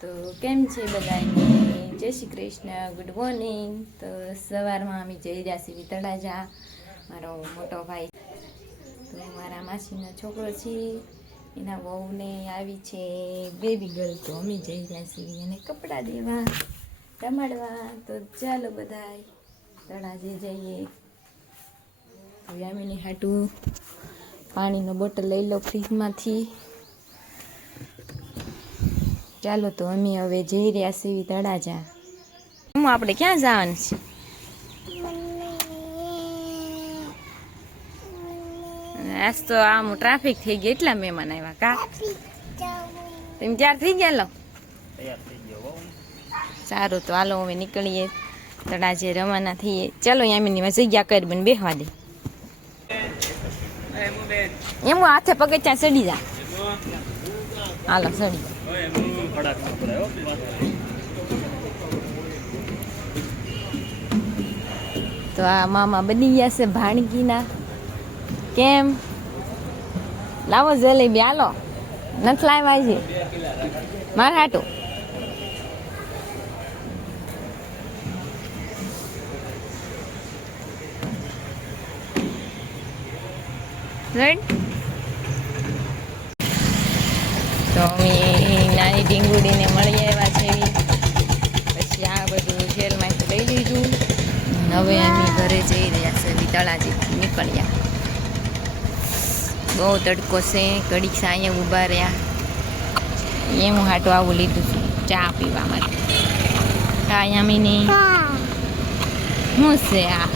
તો કેમ છે બધાને? જય શ્રી કૃષ્ણ, ગુડ મોર્નિંગ. તો સવારમાં અમે જઈ રહ્યા છીએ તળાજા. મારો મોટો ભાઈ તો મારા માસીનો છોકરો છે, એના વહુને આવી છે બેબી ગર્લ. તો અમે જઈ રહ્યા છીએ એને કપડાં દેવા, રમાડવા. તો ચાલો બધાય તળાજે જઈએ. તો યામીની હાટું પાણીનો બોટલ લઈ લો ફ્રીજમાંથી. ચાલો તો અમે હવે જઈ રહ્યા છીએ તળાજા. આપણે ક્યાં જવાનું છે? આજ તો આમ ટ્રાફિક થઈ ગઈ, એટલા મહેમાન આવ્યા કા? તમે તૈયાર થઈ ગયા? લો સારું, તો હાલો હવે નીકળીએ, તળાજે રવાના થઈએ. ચાલો યામીની જગ્યા કરી બને બેહવા દે. એમ હાથે પગથિયાં ચડી જા. હાલો ચડી જા. તો આ મામા બની ગયા છે ભાણકીના. કેમ લાવો જલેબી? હાલો નથી લાવ્યા છે માર હાટું. તો અમે નાની ઢીંગુડીને મળી આવ્યા છે. પછી આ બધું જેલમાંથી લઈ લીધું. હવે અમે ઘરે જઈ રહ્યા છે. તળાજેથી નીકળ્યા. બહુ તડકો છે, ઘડીક અહીંયા ઊભા રહ્યા. એમ હાટું આવું લીધું છે ચા પીવા માટે. હા યામીની શું છે આ?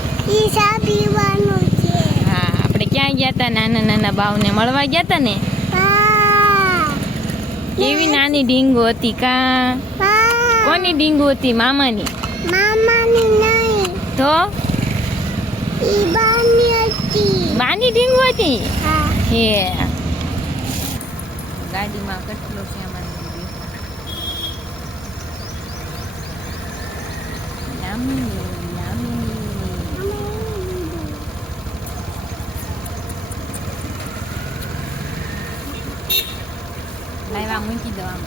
ચા પીવાનું છે. હા, આપણે ક્યાં ગયા હતા? નાના નાના બાવને મળવા ગયા હતા ને. કેવી નાની ઢીંગો હતી કા? કોની ઢીંગો હતી? મામાની. મામાની નહીં તો ઈ બાની હતી. બાની ઢીંગો હતી? હા. હે ગાડીમાં કેટલો છે અમારે. લાવ્યા મૂકી દો આમ.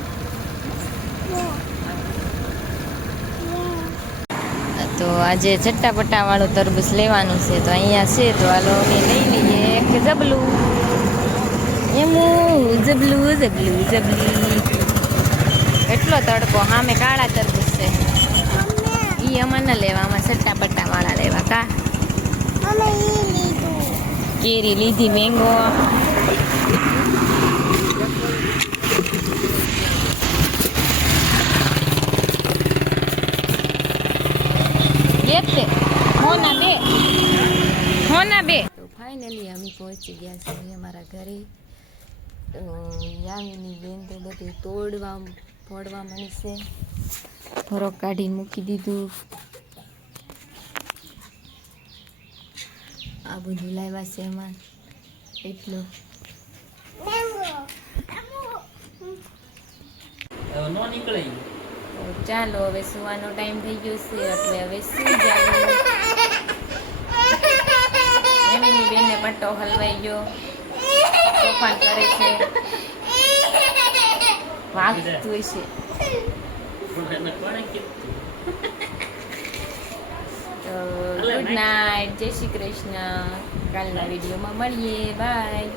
તો આજે ચટ્ટાપટ્ટા વાળું તરબૂચ લેવાનું છે. તો અહીંયા છે તો હાલો અમે લઈ લઈએ એક જબલું. એમું જબલું જબલું જબલું. એટલો તડકો, સામે કાળા તરબૂચ છે. ઈ અમારે ન લેવા, આમાં ચટ્ટાપટ્ટા વાળા લેવા કા? કેરી લીધી, મેંગો. તો ફાઇનલી અમે પહોંચી ગયા છીએ અમારા ઘરે. તો યામીની બેન તો બધું ફોડવા મળી છે. ફરોક કાઢીને મૂકી દીધું. આ બધું લાવ્યા છે એમાં એટલું. ચાલો હવે સુવાનો ટાઈમ થઈ ગયો છે, એટલે હવે સુઈ જાવ. એમની બેનને પટ્ટો હલવાઈ ગયો, તોફાન કરે છે, વાગતું છે. તો ગુડ નાઇટ, જય શ્રી કૃષ્ણ. કાલના વિડીયોમાં મળીએ. બાય.